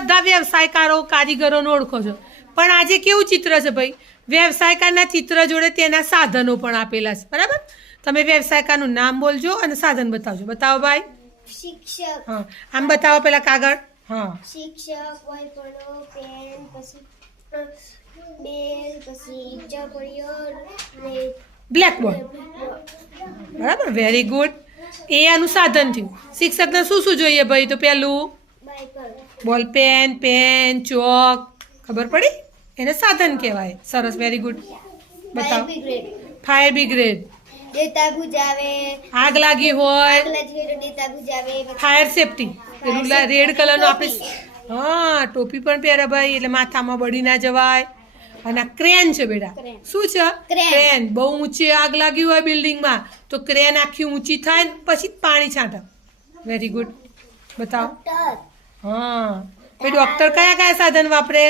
બધા વ્યવસાયકારો કારીગરોને ઓળખો છો, પણ આજે કેવું ચિત્ર છે ભાઈ? વ્યવસાયકારના ચિત્ર જોડે તેના સાધનો પણ આપેલા છે, બરાબર? તમે વ્યવસાયકારનું નામ બોલજો અને સાધન બતાવજો. બતાવો ભાઈ. શિક્ષક. હા, આમ બતાવો પેલા કાગળ. હા, શિક્ષક, વલપણો, પેન, પછી બેલ, પછી ચોપડીઓ ને બ્લેકબોર્ડ. બરાબર, વેરી ગુડ. એ આનું સાધન થયું. શિક્ષકને શું શું જોઈએ ભાઈ? તો પેલું બાઈકર, બોલ પેન, પેન, ચોક. ખબર પડી? એને સાધન કહેવાય. સરસ, વેરી ગુડ. ફાયર બતાવો. Brigade, fire brigade. દેતા બુજાવે, આગ લાગી હોય, આગલા જીરો દેતા બુજાવે, ફાયર સેફટી. પેલું રેડ કલરનું આપણે હા ટોપી પણ પહેરે ભાઈ, એટલે માથામાં બળી ના જવાય. અને ક્રેન છે બેટા. ક્રેન. શું છે? ક્રેન. ક્રેન. બહુ ઊંચી આગ લાગી હોય બિલ્ડિંગમાં તો ક્રેન આખી ઊંચી થાય ને પછી જ પાણી છાંટે. Very good. બતાવો. ડોક્ટર, હા, એ ડોક્ટર કયા કયા સાધન વાપરે?